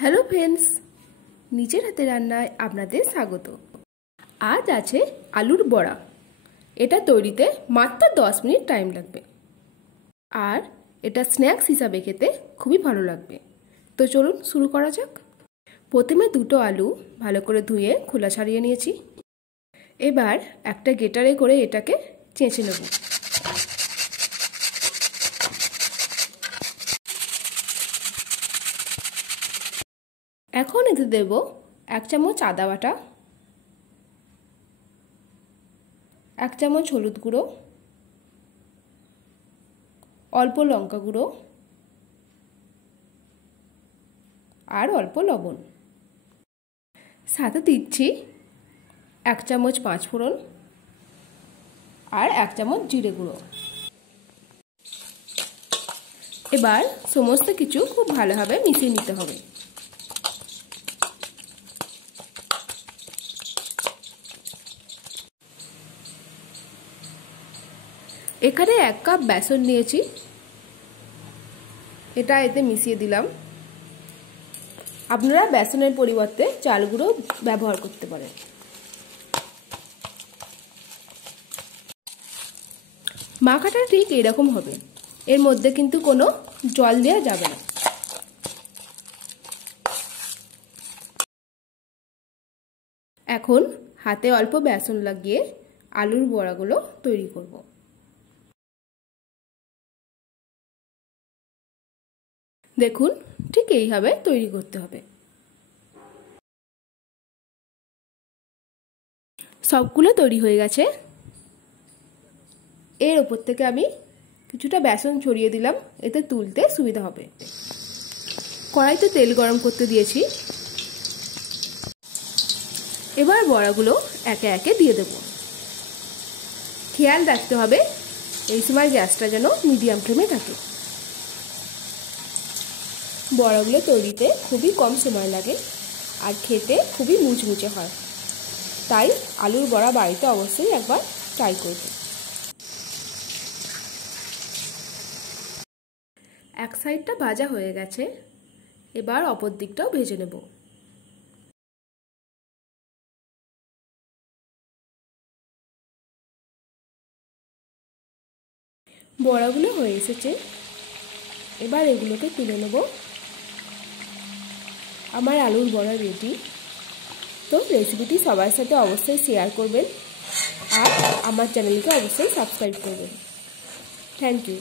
Hello friends, নিজের হাতে রান্নায় আপনাদের স্বাগত। আজ আছে আলুর বড়া। এটা তৈরিতে মাত্র 10 মিনিট টাইম লাগবে, আর এটা স্ন্যাক্স হিসাবে খেতে খুবই ভালো লাগবে। তো চলুন শুরু করা যাক। প্রথমে দুটো আলু ভালো করে ধুয়ে খোলা ছাড়িয়ে নিয়েছি। এবার একটা গ্রেটারে করে এটাকে চেঁচে নেব। এখন এতে দেব 1 চামচ আদা বাটা, 1 চামচ হলুদ গুঁড়ো, অল্প লঙ্কা গুঁড়ো আর অল্প লবণ। সাথে দিচ্ছি 1 চামচ 5 ফোড়ন আর 1 চামচ জিরে গুঁড়ো। এবার সমস্ত কিছু খুব ভালোভাবে মিশিয়ে নিতে হবে। এখানে 1 কাপ বেসন নিয়েছি, এটা এতে মিশিয়ে দিলাম। আপনারা বেসনের পরিবর্তে চাল গুঁড়ো ব্যবহার করতে পারেন। মাখাটা ঠিক এরকম হবে, এর মধ্যে কিন্তু কোনো জল দেওয়া যাবে না। এখন হাতে অল্প বেসন লাগিয়ে আলুর বড়াগুলো তৈরি করব। দেখুন, ঠিক এইভাবে তৈরি করতে হবে। সবগুলো তৈরি হয়ে গেছে। এর ওপর থেকে আমি কিছুটা বেসন ছড়িয়ে দিলাম, এতে তুলতে সুবিধা হবে। কড়াইতে তেল গরম করতে দিয়েছি। এবার বড়াগুলো একে একে দিয়ে দেব। খেয়াল রাখতে হবে এই সময় গ্যাসটা যেন মিডিয়াম ফ্লেমে থাকে। বড়াগুলো তৈরিতে খুবই কম সময় লাগে আর খেতে খুবই মুচমুচে হয়, তাই আলুর বড়া বাড়িতে অবশ্যই একবার ট্রাই করবেন। এক সাইডটা ভাজা হয়ে গেছে, এবার অপর দিকটাও ভেজে নেব। বড়াগুলো হয়ে এসেছে, এবার এগুলোকে তুলে নেব। আমার আলুর বড়া রেডি। তো রেসিপিটি সবার সাথে অবশ্যই শেয়ার করবেন আর আমার চ্যানেলকে অবশ্যই সাবস্ক্রাইব করবেন। Thank you.